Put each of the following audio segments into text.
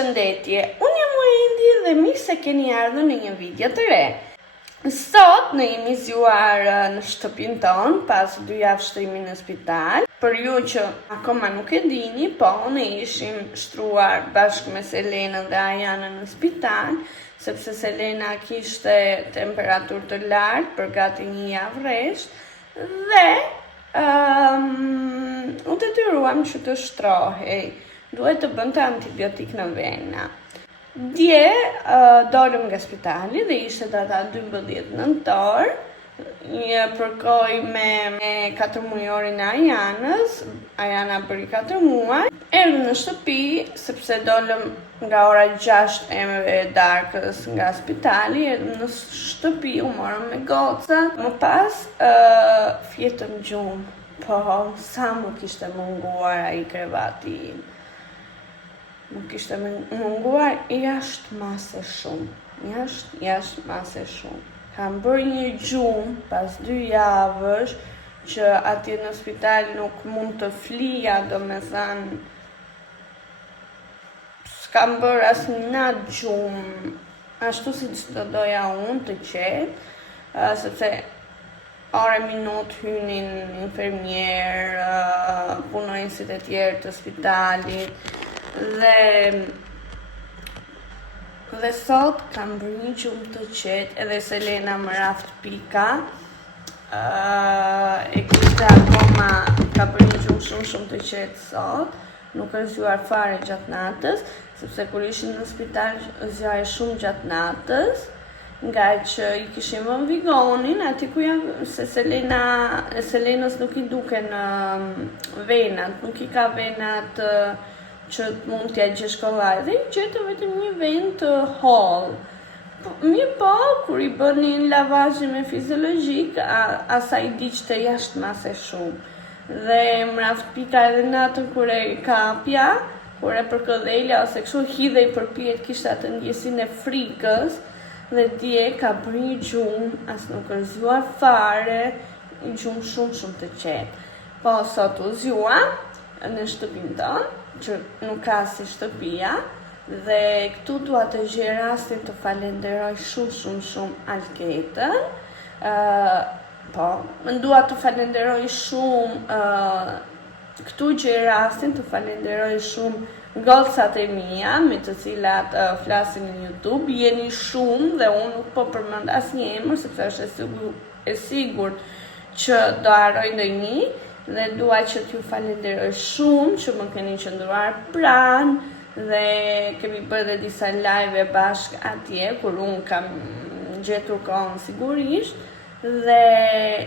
Përshëndetje, unë jam Indi dhe mirë se keni ardhur në një video të re. Sot ne jemi zgjuar në shtëpinë tonë pas 2 javë shtrimi në spital. Për ju që akoma nuk e dini, po ne ishim shtruar bashkë me Selenën dhe Ajanën në spital, sepse Selena kishte temperaturë të lartë për gati 1 javë rresht dhe u detyruam që të shtrohej. Duhet të bënte antibiotik në vena. Dje dolëm nga spitali dhe ishte data 12 nëntor. Një përkoj me 4 mujorin e Ajanës. Ajana bëri 4 muaj. Erdhëm në shtëpi, sepse dolëm nga ora 6 e darkës nga spitali. Erdhëm në shtëpi, u morëm me goca. Më pas, fjetëm gjumë. Po, sa më kishte munguar ai krevati im. Më kishte munguar jashtë mase shumë. Jashtë mase shumë. Kam bërë një gjumë pas 2 javësh që atje në spital nuk mund të flija, domethënë s'kam bërë asnjë natë gjumë, ashtu siç do doja unë të qetë, sepse ore minut hynin infermier, punonjësit e tjerë të spitalit. Dhe sot kam bërë një gjumë të qetë, edhe Selena më raft pika, e kishte akoma, ka bërë një gjumë shumë të qetë sot, nuk është zgjuar fare gjatë natës, sepse kur ishim në spital zgjuaj shumë gjatë natës, nga që i kishim vënë vigonin, aty ku janë, se Selenës nuk i duken venat, nuk i ka venat që mund t'ja gjesh kollaj, dhe i gjetëm vetëm një vend të hollë. Mirë po, kur i bënin lavazhin me fiziologjik, asaj diqte jashtë mase shumë. Dhe më raft pika edhe natën kur e kapja, kur e përkëdhelja ose kështu hidhej përpijet, kishte atë ndjesinë e frikës, dhe dje ka bërë një gjumë, as nuk është zgjuar fare, një gjumë shumë të qetë. Po sot u zgjua në shtëpinë tonë, që nuk ka si shtëpia, dhe këtu dua të gjej rastin të falenderoj shumë Alketën. Po, dua të falenderoj shumë, këtu gjej rastin të falenderoj shumë gocat e mia, me të cilat flasin në YouTube. Jeni shumë dhe unë nuk po përmend asnjë emër, sepse është e sigurt që do harroj ndonjë. Dhe dua që t'ju falenderoj shumë që më keni qëndruar pranë dhe kemi bërë dhe disa live bashkë atje, kur unë kam gjetur kohën sigurisht, dhe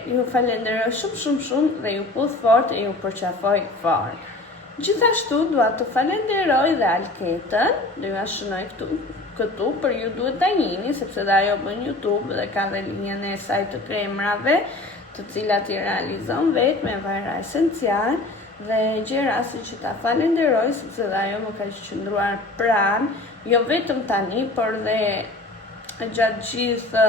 ju falenderoj shumë dhe ju puth fort e ju përqafoj fort. Gjithashtu dua të falenderoj dhe Alketën, do ju shënoj këtu, për ju duhet ta njihni, sepse dhe ajo bën YouTube dhe ka dhe linjën e saj të kremrave, të cilat i realizon vetë me vajra esencial, dhe gjej rastin që ta falenderoj, sepse dhe ajo më ka qëndruar pranë, jo vetëm tani, por dhe gjatë gjithë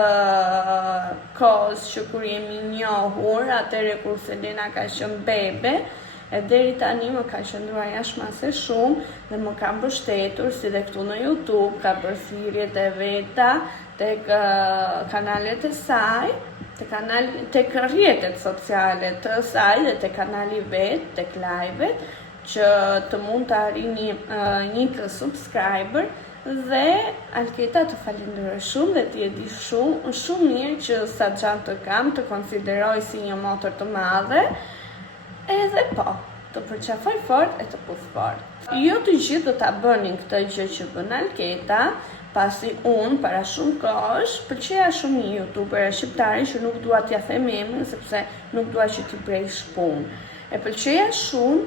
kohës që kur jemi njohur, atëherë kur Selena ka qenë bebe, e deri tani më ka qëndruar jashtë mase shumë dhe më ka mbështetur, si dhe këtu në YouTube, ka bërë thirrjet e veta tek kanalet e saj, tek rrjetet sociale të saj dhe tek kanali vet, tek live-et, që të mund të arrini 1 subscriber, dhe Alketa të falenderoj shumë dhe t'i e di shumë mirë që sa gjatë të kam të konsideroj si një motër të madhe, edhe po, të përqafoj fort e të puth fort. Jo të gjithë do ta bënin këtë gjë që bën Alketa, pasi unë, para shumë kohësh, pëlqeja shumë një youtuber shqiptare që nuk dua t'ja them emrin, sepse nuk dua që t'i prej punë. E pëlqeja shumë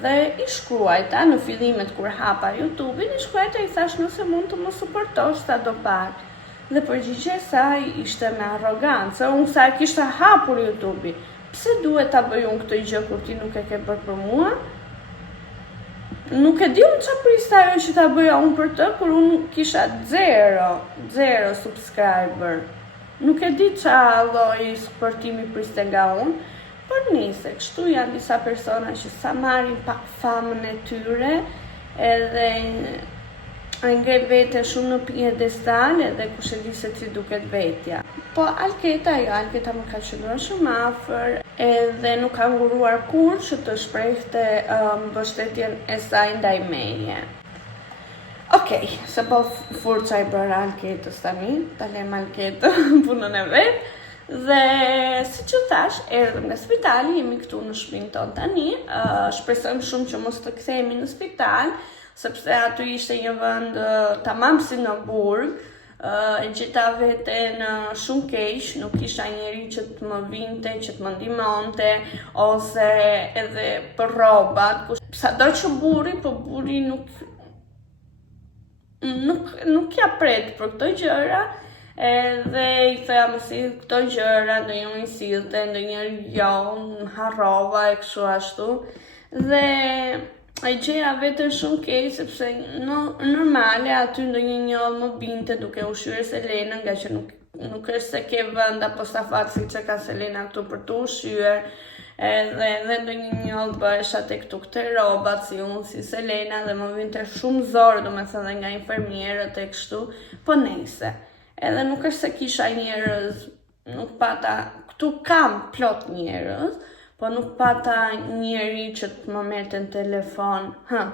dhe i shkruajta në fillimet kur hapa YouTube-in, i shkruajta i thash nëse mund të më suportosh sa do pak. Dhe përgjigja e saj ishte me arrogancë, unë sa e kishte hapur YouTube-in. Pse duhet ta bëj unë këtë gjë kur ti nuk e ke bërë për mua? Nuk e di unë çfarë priste ajo që ta bëja unë për të, kur unë kisha 0 subscriber. Nuk e di çfarë lloj supportimi priste nga unë, por nise, kështu janë disa persona që sa marrin pak famën e tyre, edhe ngre vete shumë në piedestal edhe kush e di se si duket vetja. Po Alketa më ka qenuar shumë afër edhe nuk ka nguruar kur që të shprehte mbështetjen e saj ndaj meje. Okej, se po furça i bëra Alketës tani, ta lem Alketën punën e vet. Dhe si që thash, erdhëm nga spitali, jemi këtu në shtëpinë tonë tani, shpresojmë shumë që mos të kthehemi në spital, sepse aty ishte një vend tamam si në burg, e gjeta veten shumë keq, nuk isha njeri që të më vinte, që të më ndihmonte, ose edhe për rrobat. Sado që burri, po burri nuk ja pret për këto gjëra. Edhe i thëja më si këto gjëra, ndonjë më i sillte, ndonjëherë jo, harrova e kështu ashtu. Dhe e gjeja vetën shumë keq sepse normale aty ndonjë njoll më binte duke ushqyer Selena, nga që nuk është se ke vend apo stafat siç e ka Selena këtu për të ushqyer. Edhe ndonjë njoll bëhesha tek këtu rrobat si unë, si Selena, dhe më vinte shumë zor, domethënë nga infermierët e kështu, po nejse. Edhe nuk është se kisha njerëz, nuk pata, këtu kam plot njerëz, po nuk pata njeri që të më merrte në telefon,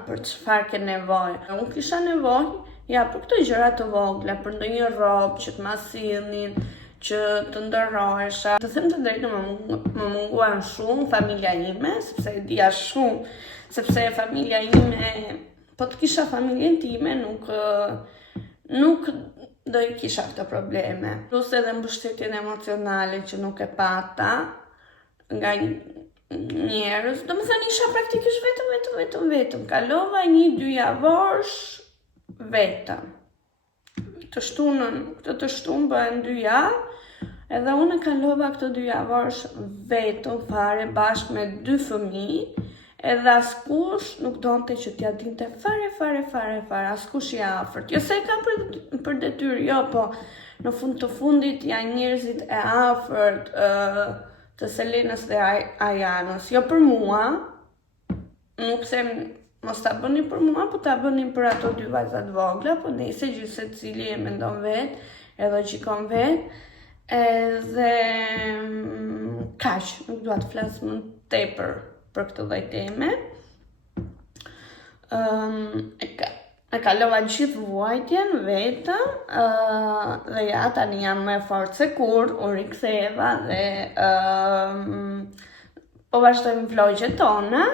për çfarë ke nevojë. Unë kisha nevojë, ja, për këto gjëra të vogla, për ndonjë rrobë që të ma sillnin, që të ndërrohesha. Të them të drejtën, më munguan shumë familja ime, sepse e dija shumë, sepse familja ime, po të kisha familjen time, nuk do i kisha këto probleme. Plus edhe mbështetjen emocionale që nuk e pata nga njerëz. Do më thënë isha praktikisht vetëm. Kalova 1-2 javorsh vetëm. Të shtunën bëhen 2 javë, edhe unë kalova këto 2 javorsh vetëm fare bashkë me 2 fëmijë. Edhe askush nuk donte që t'ja dinte fare, askush i afërt. Jo se e kam për detyrë, jo, po në fund të fundit janë njerëzit e afërt të Selenës dhe Ajanës. Jo për mua, nuk se mos ta bëni për mua, po ta bëni për ato 2 vajzat vogla, po nejse gjithë secili e mendon vet, edhe gjikon vet. Edhe kaq, nuk dua të flas më tepër për këtë lloj teme. E kalova gjithë vuajtjen vetëm, dhe ja tani jam me fort se kur, u riktheva dhe po vazhdojmë vlogjet tona.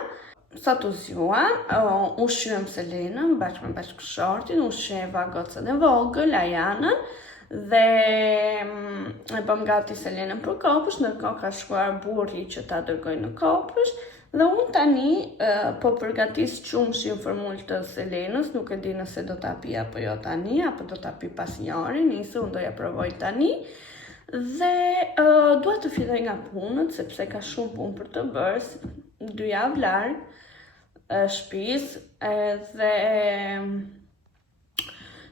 Sot u zgjuan, ushqyem Selenën bashkë me bashkëshortin, ushqeva gocën e vogël, Ajanën, dhe e bëm gati Selenën për Kopësht, ndërkohë ka shkuar burri që ta dërgoj në Kopësht. Dhe unë tani po përgatis qumshin formul të Selenës, nuk e di nëse do t'a pi apo jo tani, apo do t'a pi pas një ore, nisë unë do ja provoj tani. Dhe dua të filloj nga punët, sepse ka shumë punë për të bërë, 2 javë larg shtëpis, edhe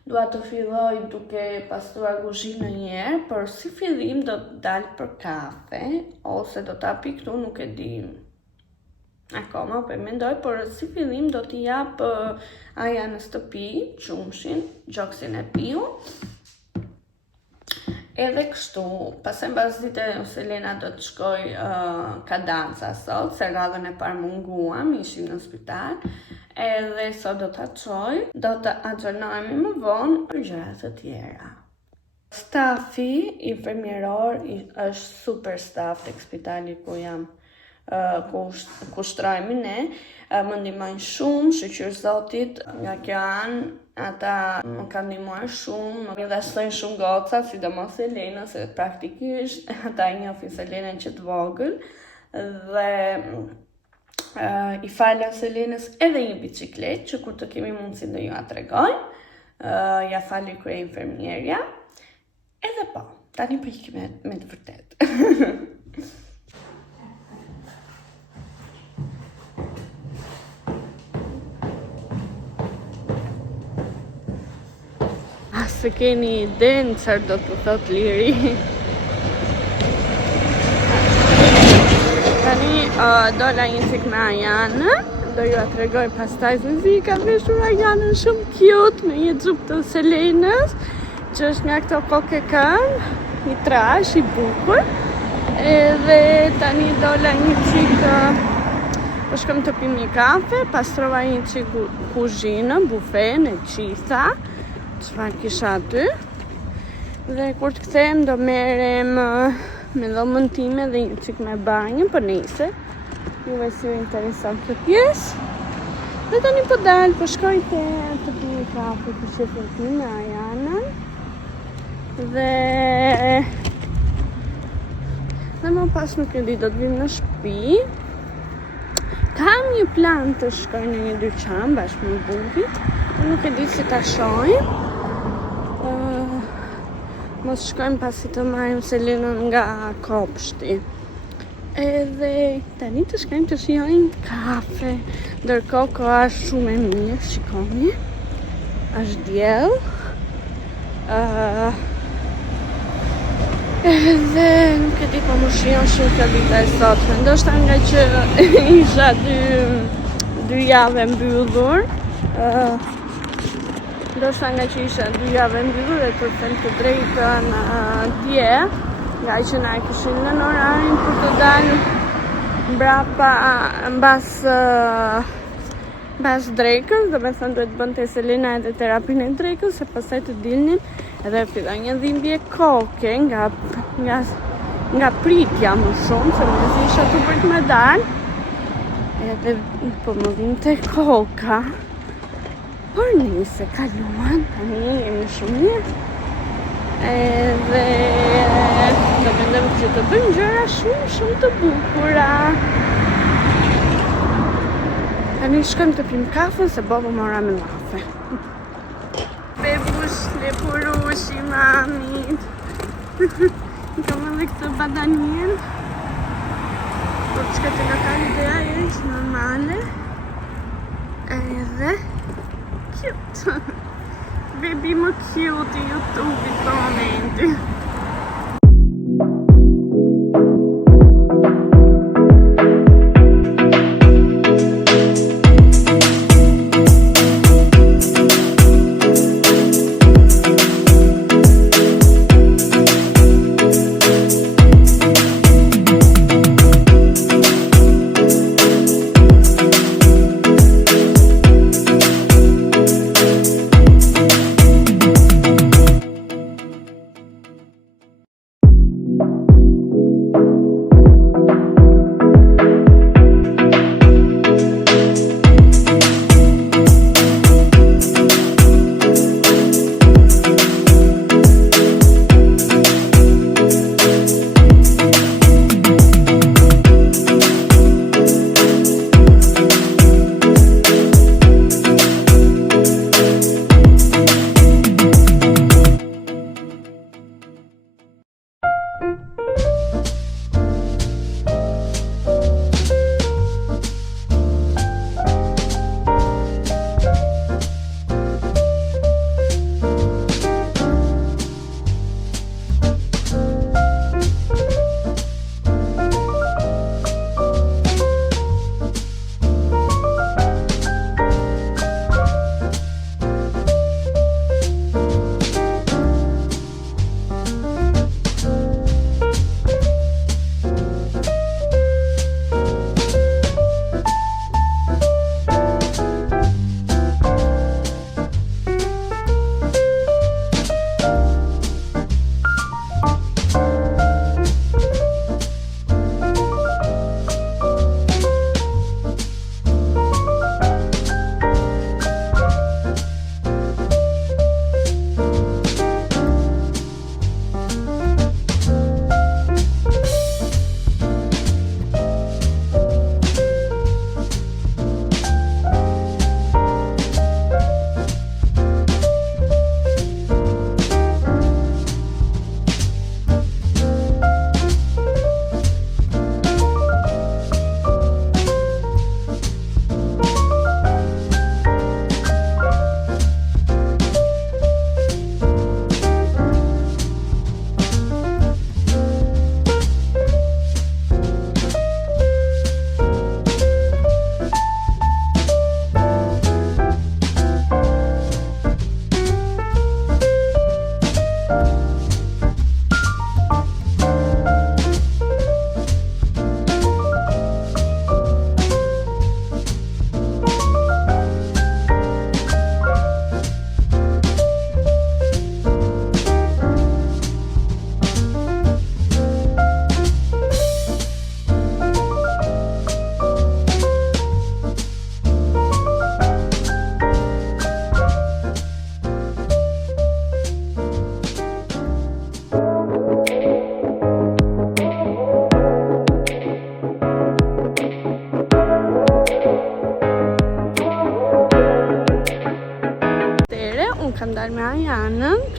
dua të filloj duke pastruar kuzhinën një herë, por si fillim do të dal për kafe, ose do t'a pi këtu, nuk e di. Akoma po e mendoj, por si fillim do t'i jap Ajanës të pi qumshin, gjoksin e piu. Edhe kështu, pastaj mbas dite Selena do të shkoj kadanca sot, se radhën e parë munguam, ishim në spital. Edhe sot do t'a çoj, do të agjonohemi më vonë për gjëra të tjera. Stafi infermieror është super staf tek spitali ku jam. Ku shtrojmë ne, më ndihmojnë shumë, shqyr Zotit, nga kjo anë, ata më kanë ndihmuar shumë, më dhastojnë shumë goca, sidomos Selena, se praktikisht ata i njohin Selenën që të vogël, dhe i fala Selenës edhe një bicikletë, që kur të kemi mundësi do ju a tregoj, ja fali krye infermierja, edhe po, tani po ikim me të vërtet. Se keni iden çfarë do të thot liri. Tani dola një cik me Ajanën do ju a tregoj pastaj se si ka veshur Ajanën shumë cute me një xhup të Selenës, që është nga këto kokekën, një trash i bukur. Edhe tani dola një qikë, po shkëm të pim një kafe, pastrova një qikë kuzhinën, bufen e qitha, çfarë kisha aty. Dhe kur të kthehem do merrem me dhomën time dhe një qikë me banjë, po nejse. Juve si ju interesant këtë pjesë. Dhe tani po dalë, po shkoj të pim një kafe të shefin tim me Ajanën. Dhe më pas nuk e di, do të vim në shtëpi. Kam një plan të shkoj në një dyqan bashkë me burrin, nuk e di si ta shohim. Mos shkojmë pasi të marrim Selenën nga kopshti. Edhe tani të shkojmë të shijojmë kafe. Ndërkohë koha është shumë e mirë, shikoni. Është diell. Edhe nuk e di po më shijon shumë këtë dita e sotme. Ndoshta nga që isha dy javë mbyllur. Ndoshta nga që isha 2 javë mbyllur dhe të them të drejtën dje, nga që na e kishin lënë orarin për të dalë mbrapa mbas drekës, do me thënë duhet bënte Selena edhe terapinë e drekës, se pastaj të dilnin edhe filloi një dhimbje koke nga pritja më shumë, se më isha tu për të më dalë, edhe po më vinte koka. Por nëse kaluan, tani jemi shumë mirë. Edhe do mendojmë që të bëjmë gjëra shumë të bukura. Tani shkojmë të pim kafe se baba mora me lafe. Bebush, lepurushi, mamit. I kam edhe këtë badanien. Por që të lokali dhe ajo është normale. Edhe cute. Baby më cute i YouTube-it për momenti.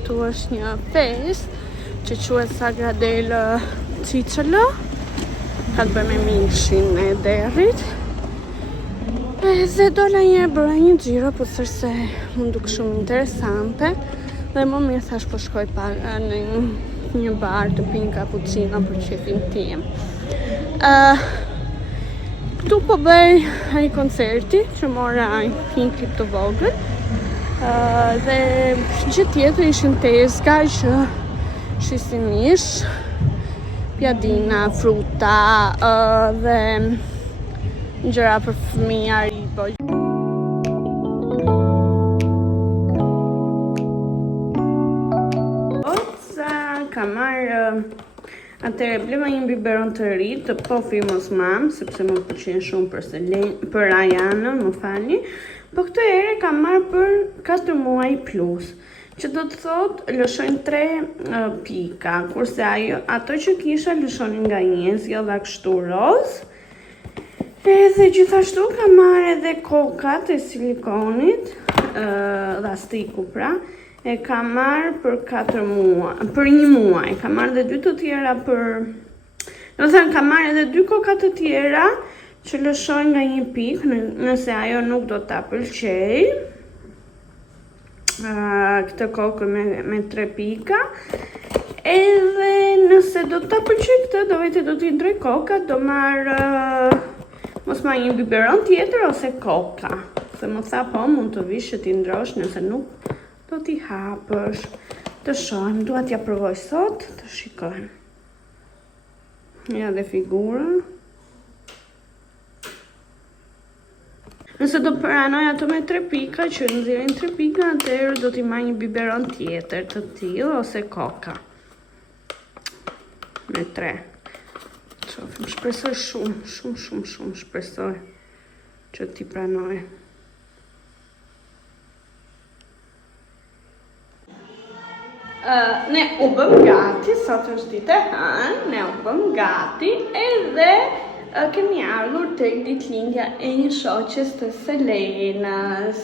këtu është një fest që quhet Sagra del Cicelo. Ka të bëjë me mishin e derrit. Dhe dola një bëra një xhiro, po thërse më duk shumë interesante. Dhe më mirë thash po shkoj në një bar të pi një cappuccino për qefin tim. Këtu po bëj një koncerti që mora një klip të vogël. Dhe gjithë tjetër ishin tezga që shisin mish, pjadina, fruta dhe gjëra për fëmija, ribo. Ka marrë atëre bleva një biberon të ri të po firmos mam, sepse më pëlqen shumë për Ajanën, më falni. Po këtë ere ka marrë për 4 muaj plus, që do të thot lëshojnë 3 pika, kurse ato që kisha lëshonin nga një, zgjodha kështu roz. Edhe gjithashtu ka marrë edhe kokat e silikonit, dhastiku pra. E ka marrë për 4 muaj, për 1 muaj, ka marrë dhe 2 të tjera ka marrë edhe 2 koka të tjera që lëshojnë nga 1 pikë, nëse ajo nuk do ta pëlqej. Këtë kokë me 3 pika. Edhe nëse do ta pëlqej këtë, do t'i ndroj koka, do marrë mos ma një biberon tjetër ose koka. Se më tha po, mund të vish që t'i ndrosh, nëse nuk do t'i hapësh. Të shohim, dua t'ja provoj sot, të shikojmë. Ja dhe figurën. Nëse do përanoj ato me 3 pika, që nxjerrin 3 pika, atëherë do t'i marr një biberon tjetër të tillë ose koka. Me 3. Shofim, shpresoj shumë, shpresoj që t'i pranoj. Ne u bëm gati, sot është ditë e hënë, ne u bëm gati edhe kemi ardhur tek ditëlindja e një shoqes të Selenës.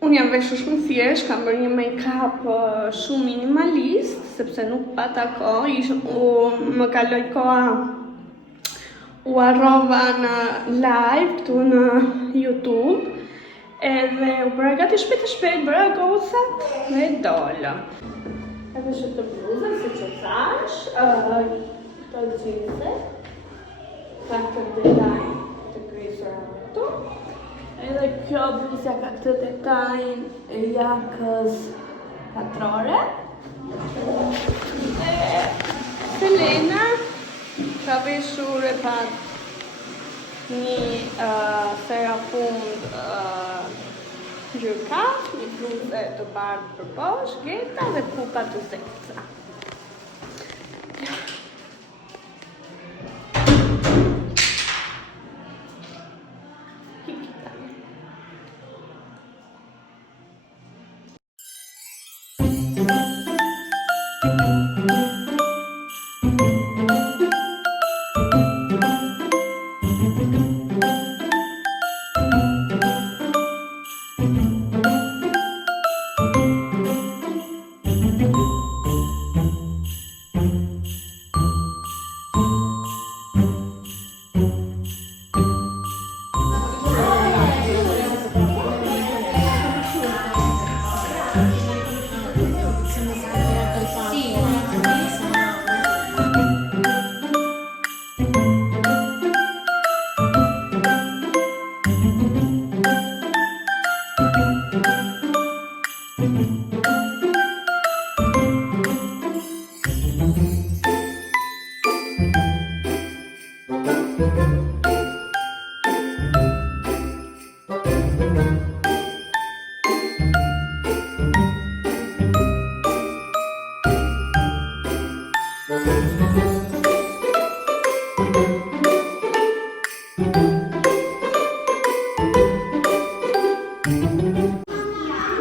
Unë jam veshur shumë thjesht, kam bërë një make-up shumë minimalist, sepse nuk pata kohë, më kaloi koha u harrova në live këtu në YouTube. Edhe u bëra gati shpejt, bëra gocat dhe dola. E veshë të bluzën, si që thash, këto gjinse, ka këtë detaj të grisura këtu. Edhe kjo bluzja ka këtë detajin e jakës katrore. Selena ka veshur e pat një serafund gjyrkat, një bluzë të bardhë për poshtë, geta dhe pupa të zeca.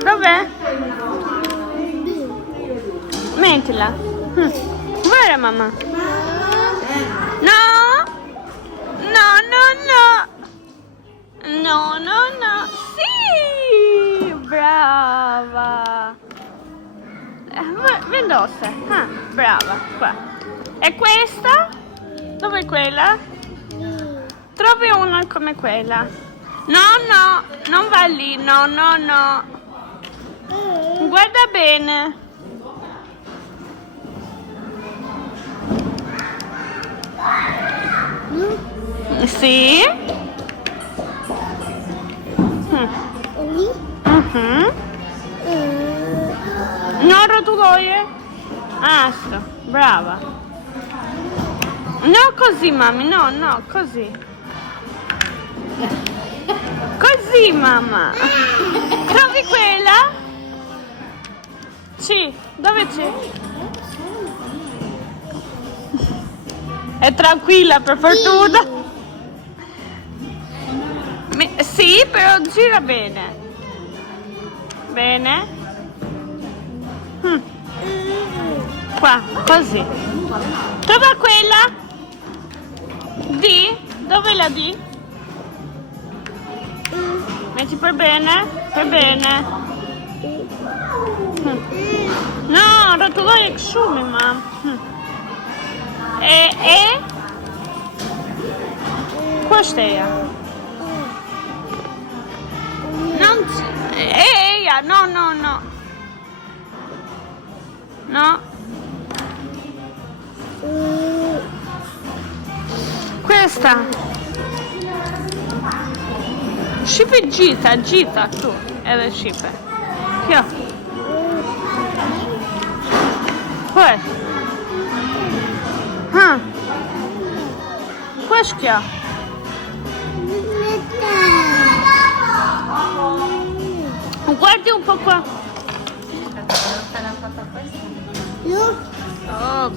Dov'è? Mettila. Guarda mamma. No! No, no, no! No, no, no! Sì! Brava! vendose. Brava, qua. E questa? Dov'è quella? Trovi una come quella. No, non va lì, no. Guarda bene. Sì. No, rotuloie. Sto, brava. No, così, mami, no, così. Così, mamma. Trovi quella? Sì, dove c'è? È tranquilla, per fortuna. Sì, però gira bene. Bene. Qua, così. Trova quella. D. Dove la D? Metti per bene? Per bene. No, rotuloje szumy mam. Questa non no. Questa. Scipe gita tu. Edhe scipe. Kjo. Questo. Questo kjo. Guardi un po' qua. Oh,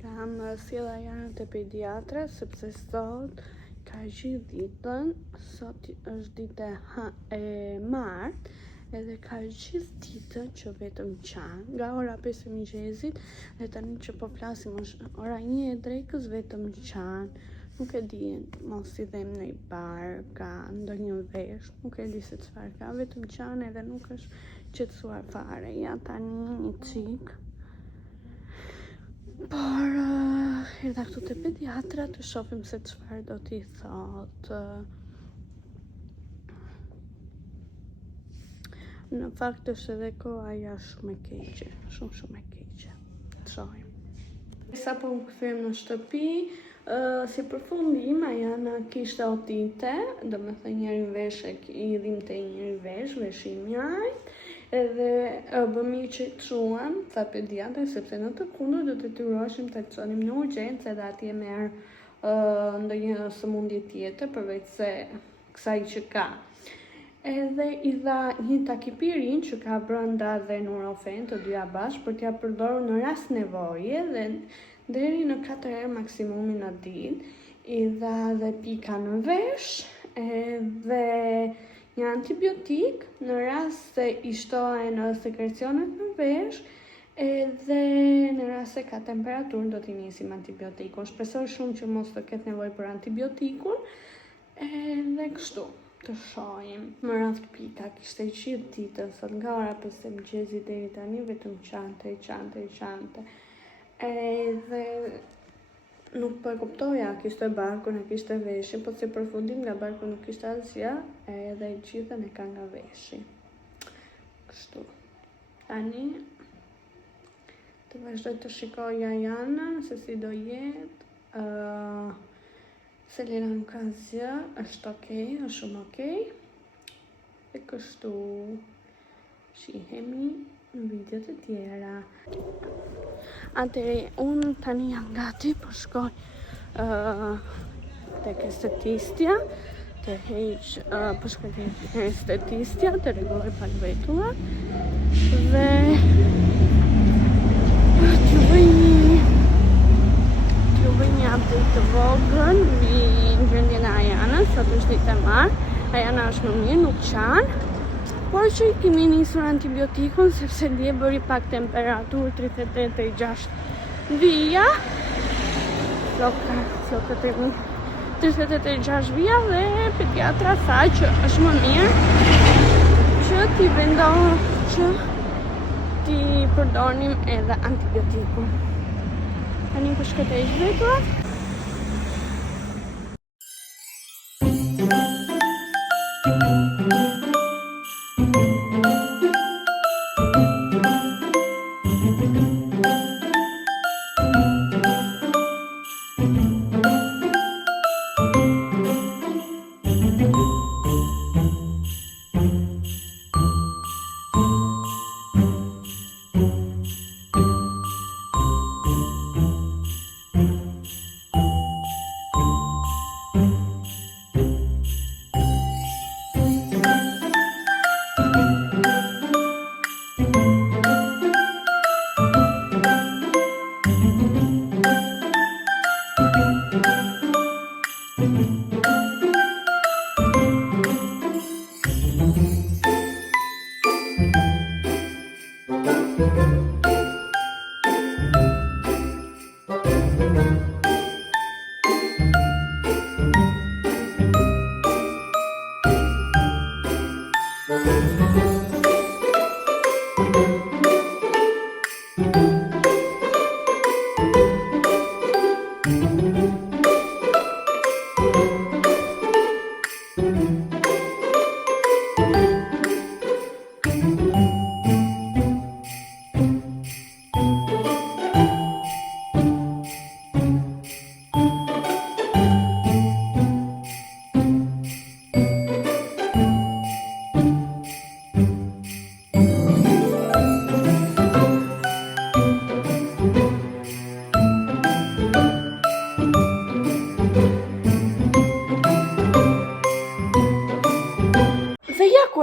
Kam sjella janë te pediatra sepse sot ka gjithë ditën, sot është ditë e martë, edhe ka gjithë ditën që vetëm qanë, nga ora 5 e mëngjesit, dhe tani që po flasim është ora 1 e drekës vetëm qanë. Nuk e di, mos i them në i bar, ka ndonjë vesh, nuk e di se çfarë ka, vetëm qanë edhe nuk është qetësuar fare. Ja tani një qik. Por, erdha këtu te pediatra të shohim se çfarë do t'i thot. Në fakt është edhe koha ja shumë e keqe, shumë e keqe. Të shohim. Sa po më kthyem në shtëpi, si përfundim Ajana kishte otite, do me thënë njëri vesh i dhimte njëri vesh i mjajt, edhe bëmi që të shuam, tha pediatra, sepse në të kundër do të detyroheshim të çonim në urgjencë edhe atje merr ndonjë sëmundje tjetër përveç se kësaj që ka. Edhe i dha një takipirin që ka brenda dhe Nurofen, të dyja bashkë, për t'ja përdorur në rast nevoje dhe deri në 4 herë maksimumi në ditë. I dha dhe pika në vesh, dhe një antibiotik në rast se i shtohen sekrecionet në vesh, edhe në rast se ka temperaturë do t'i nisim antibiotikun. Shpresoj shumë që mos të ketë nevojë për antibiotikun, edhe kështu. Të shohim. Më radh pika, kishte gjithë ditën, sot nga ora 5 e mëngjesit deri tani vetëm qante. Edhe nuk po e kuptoja, kishte barkun, e kishte veshin, po si përfundim nga barku nuk kishte asgjë, edhe gjithën e ka nga veshi. Kështu. Tani të vazhdoj të shikoj Ajanën, se si do jetë. Selena nuk ka asgjë, është okej, është shumë okej. E kështu shihemi në videot e tjera. Atëherë, unë tani jam gati, po shkoj tek estetistja, të heq, po shkoj tek estetistja, të rregulloj pak vetullat dhe t'ju bëj një update të vogël mbi gjendjen e Ajanës. Sot është ditë e martë, Ajana është më mirë, nuk qanë, por që i kemi nisur antibiotikun sepse dje bëri pak temperaturë 38,6 dhia. Flokët e mi 36 vija dhe pediatra tha që është më mirë që t'i që t'i përdornim edhe antibiotikum. Tani po shkëtej veturat.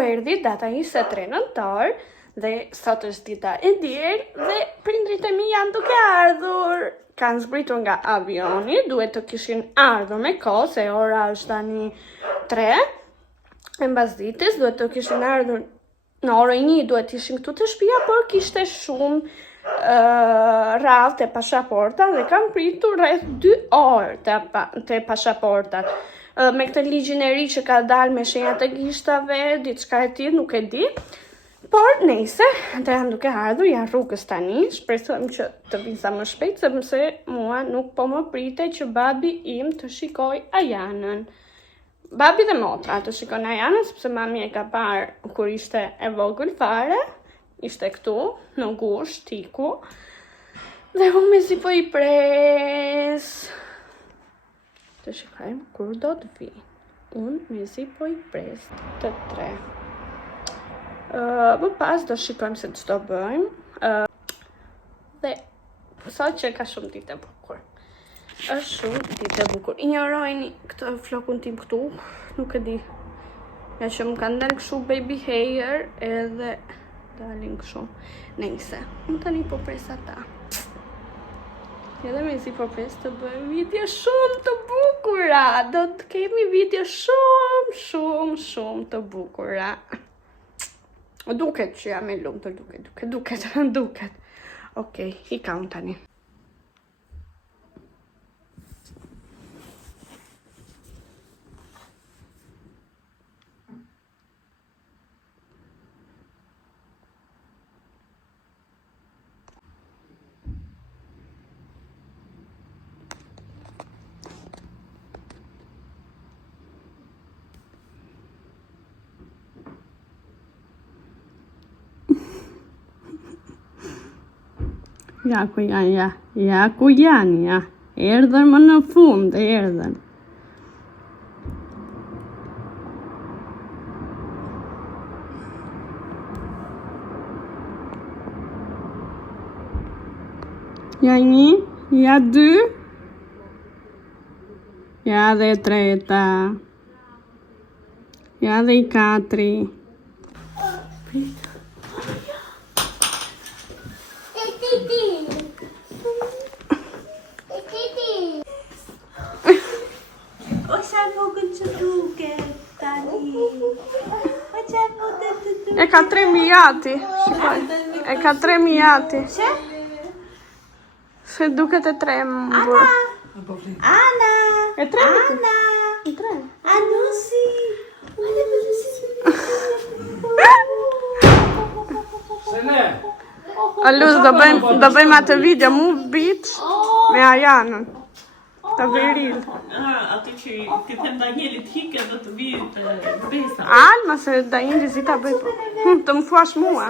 Erdhi data 23 nëntor dhe sot është dita e diel dhe prindrit e mi janë duke ardhur. Kanë zbritur nga avioni, duhet të kishin ardhur me kohë, se ora është tani 3 e mbasdites, duhet të kishin ardhur në orën 1, duhet të ishin këtu të shtëpia, por kishte shumë radhë të pasaporta dhe kanë pritur rreth 2 orë të pasaportat. Me këtë ligjin e ri që ka dalë me shenja të gishtave, diçka e tillë, nuk e di. Por nejse, të janë duke ardhur, janë rrugës tani, shpresojmë që të vinë sa më shpejt, sepse mua nuk po më prite që babi im të shikoj Ajanën. Babi dhe motra të shikon Ajanën, sepse mami e ka parë kur ishte e vogël fare, ishte këtu, në gusht, tiku, dhe unë mezi po i pres. Të shikojmë kur do të vi. Unë mezi po i pres të 3. Më pas do shikojmë se ç'do bëjmë. Dhe sot që ka shumë ditë e bukur. Është shumë ditë e bukur. Injorojni këtë flokun tim këtu, nuk e di. Ja që më kanë dalë kështu baby hair edhe dalin kështu. Nejse, unë tani po pres ata. Edhe me si po pres të bëjmë video shumë të bukura. Do të kemi video shumë të bukura. Duket që jam e lumtur, duket. Okej, i kam tani. Ja ku janë, erdhën më në fund, erdhën. Ja 1, ja 2, ja dhe 3, ja dhe 4. E ka 3 mijati, shikoj. E ka 3 mijati. Se duket e trembur. Ana! E trembur? Ana! Anusi! Alus, do bëjmë atë video Move Beach me Ajanën. Të viril. Aty që ti them Danielit hike do të vi të besa. Alma, se Danieli si ta bëj po. Të më thuash mua.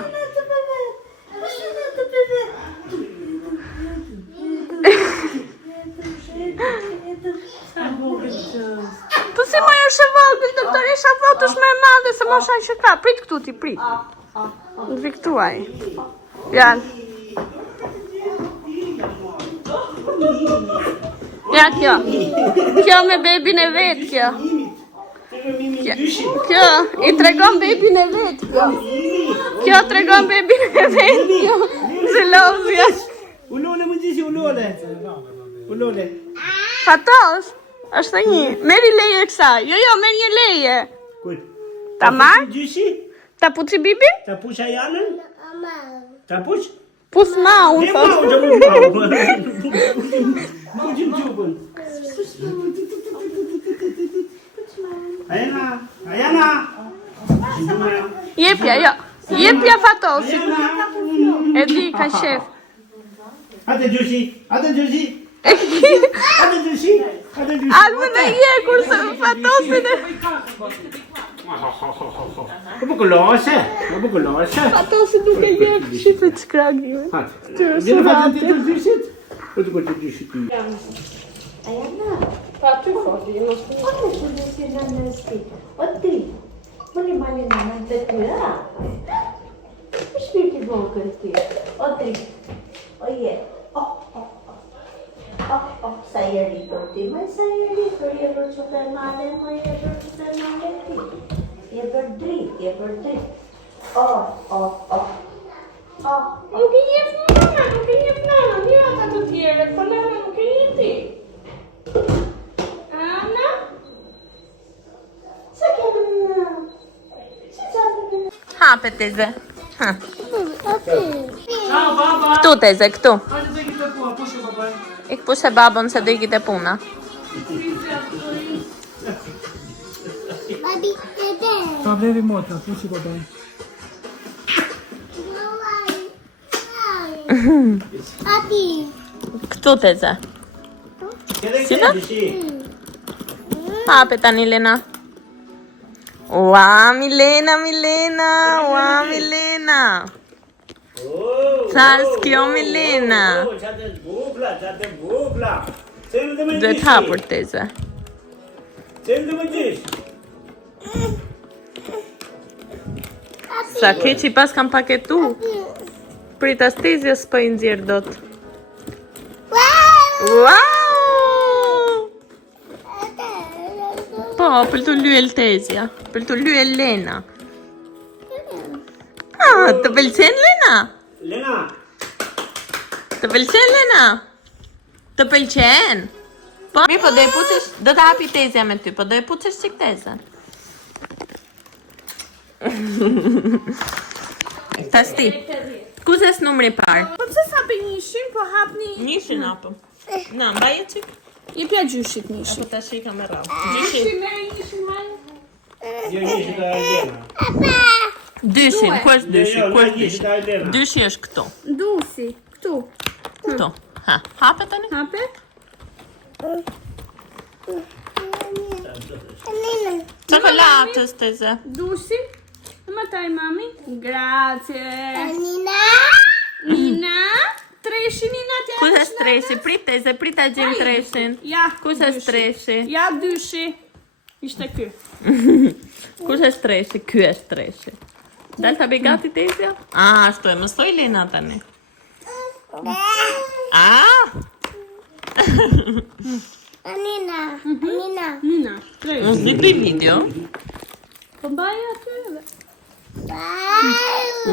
Po si më është e vogël, doktor, isha fotosh më e madhe se mosha që ka. Prit këtu ti, prit. Në vi këtu aj. Janë. Ja, kjo. Kjo me bebin e vetë, kjo. Kjo, i tregon bebin e vetë, kjo. Kjo tregon bebin e vetë, kjo. Zelozja. Ulole më gjisi, ulole. Fatos, është një. Meri leje kësaj. Jo, merë një leje. Kujt? Ta marë? Gjisi? Ta puci bibi? Ta push Ajanën? Ta push? Pus ma, unë Mau, thot. që mu mau. Mu gjim gjupën. Ajana. Jepja, jo. Jepja Fatosit. E di, ka shef. Hajde gjyshi. Alme dhe je, kurse Fatosit e... Më bukulose. Fatosit duke je, shifrit shkragime. Vjenë fatën të gjyshit? Po të këtë gjyshit ti. Ajana, Pa ty foti, mos të... onë të nësi në nësti. O tri. Moni mali në në të tyra. Më shpirti vogël ti. O tri. O je. Sa je rritur ti. Më sa je rritur. Je për që të male. Më je për që të male ti. Je për drit. Nuk i jep nana, një ata të tjere, po nana nuk i jeti. Ana? Sa kemë në... Hape teze. Ciao baba. Këtu teze, këtu. Hajde do ikite puna, pushe babaj. Ik pushe babon se do ikite puna. Ta vlevi mota, pushe babaj. Këtu teze. Sina? Hape tani Lena. Ua, Milena. Thash kjo Milena. Qatë bukla. Duhet hapur teze. Cëllë më gjish. Sa keqi pas kam paketu. Pritas tezja s'po i nxjerr dot. Wow! Po, për të lyel tezja. Për të lyel Lena. Ah, të pëlqen Lena? Lena. Të pëlqen Lena? Të pëlqen? Po, mi po do e puçesh, do të hapi tezja me ty, po do e puçesh çik tezën. Tas ti. Kuzes numri parë. Po pse s'hapi njëshin, po hapni... Nishin apo? Na, mbaje çik. Jepja gjyshit njëshin. Po tash I kam error. Gjyshit, mere njëshin hajnë. Jo njështë të Lena. Dyshin, ku është dyshi? Jo, Ku është njështë dyshi? të Lena. Dyshi është këtu. Dusi, këtu. Këtu. Ha, hape tani? Hape? Çokoladës teze. Dusi. Më taj mami. Grazie. Nina. Treshi, Nina, t'ja Kush është treshi? Prit teze, prit ta gjejmë treshin. Ja, Kush është treshi? Ja, dyshi. Ishte ky. Kush është treshi? Ky është treshi. Dal ta bëj gati tezja? Ah, ashtu e mësoj Lena tani. Ah! Nina. Nina, treshi. Mos di bëj video. Po mbaj aty edhe.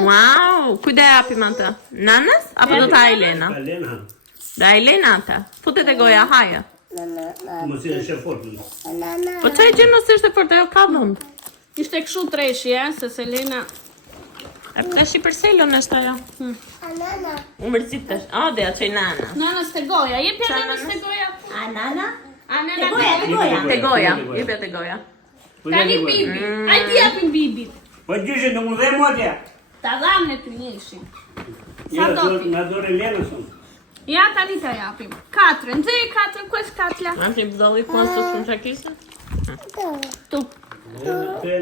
Wow! Kujde e apim atë? Nanës? Apo do ta ai Lena? Lena. Da ai Lena atë. Futet e goja, haja. Mos e shefort. Po çaj gjë nëse është e fortë, ajo ka dhënd. Ishte kështu treshi, se Selena... E treshi për selon është ajo. U mërzitesh. A, dhe a qoj nana. Nanës të goja, jepja nanës të goja. Anana. Te goja, te goja. Te goja, jepja te goja. Tani bibi. Hajde japim bibit. Po gjyshe në më dhe motja. Ta dham në të njëshin. Ja, na dore Lena son. Ja tani ta japim. 4, nxej 4, ku është 4? Mam ti bëdolli ku asë të shumë qakisë? Tu. Te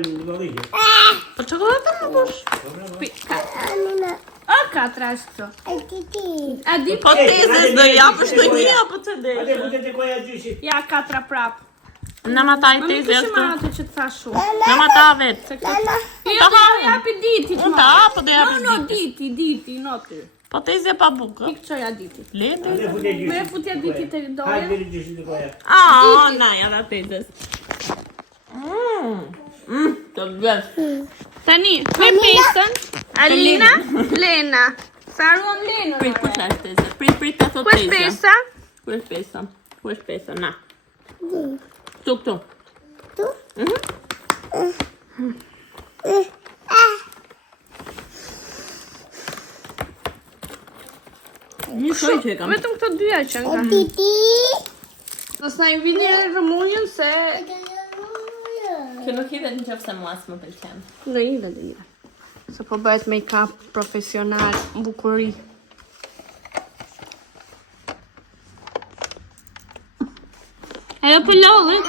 në vëllike. Po çokoladë më bosh. O 4 është këto. A di Po tezës do japësh të një apo të Ate deshë? pute te koja gjyshi. Ja 4 prap. Në ma taj Më tezë kishim ashtu. ato që të thash shumë. Në ma ta vetë. Jo, do japi ditit. Unë ta apo do japësh No, diti? diti, no ty. Po tezë pa bukë. Pik çoja diti. Lete. Ate pute gjyshi. Me futja diti të Hajde doja. veri gjyshi te koja. Na, ja da tezës. Të vjetë. Tani, me pesën. Alina, Lena. Sa ruam Lena. Prit, ku është tezë? Prit të thot Ku është tezë. pesa? Ku është pesa? Ku është pesa? Na. Këtu. Një shoj që e kam. Vetëm këto dyja që nga. Mos na i vini rëmunjën se... Që nuk i dhe në qëfë se mua s'më pëlqen. Në ide. Se po bëhet make-up profesional, bukuri. Edhe për lollit.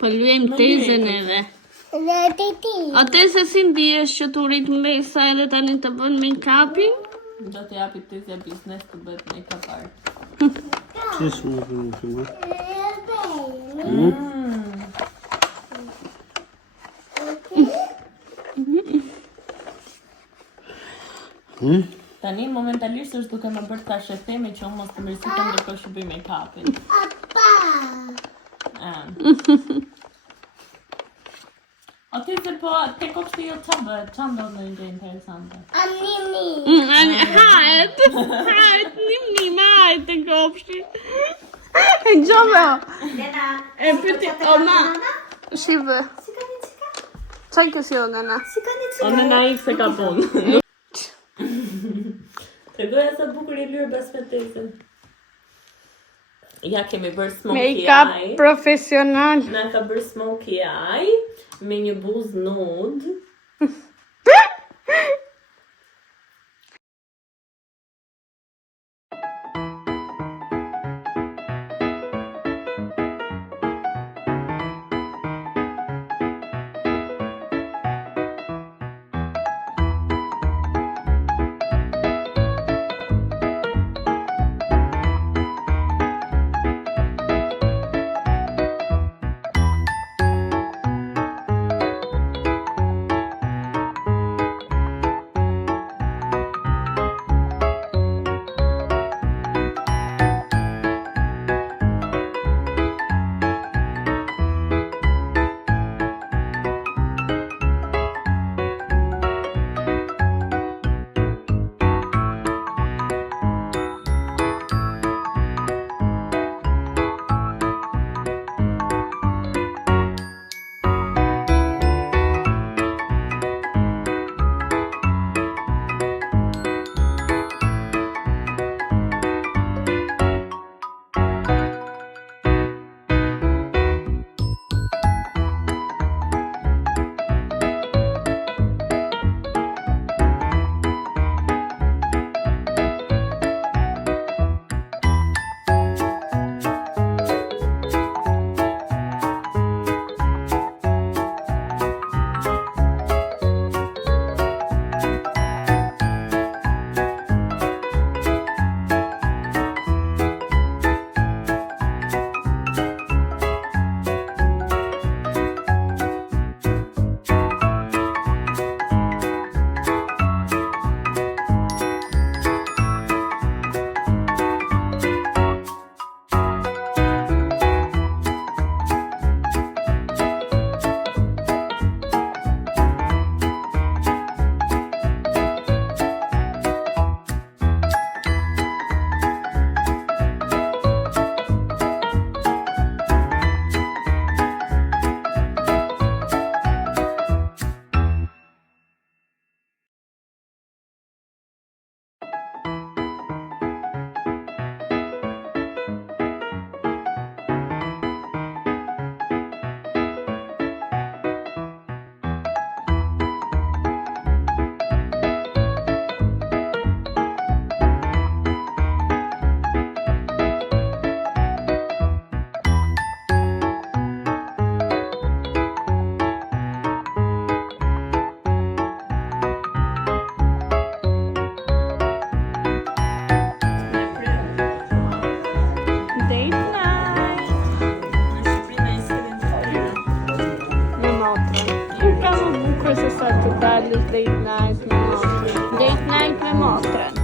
Po luajm tezën edhe. A tezë si ndihesh që tu rrit mbesa edhe tani të bën make-upin? Do të japi tezja biznes të bëhet make-up art. Që s'më të më shumë? Tani momentalisht është duke më bërë ta shefemi që unë mos të mërësitem ndërkohë që bëj make-upin. O ti se po, te kopshti jo qa bëhet, qa ndodhë në një interesante? Hajt, hajt të kopshti. Gjove, e pyti, o ma, shive. Qaj kësi o nëna? O në na ikë se ka punë. Të goja sa bukur i lyrë bas me tezën. Ja kemi bërë smokey Make-up eye. profesional. Na ka bërë smokey eye me një buzë nude. dalësh date night me motrën. Date night me motrën.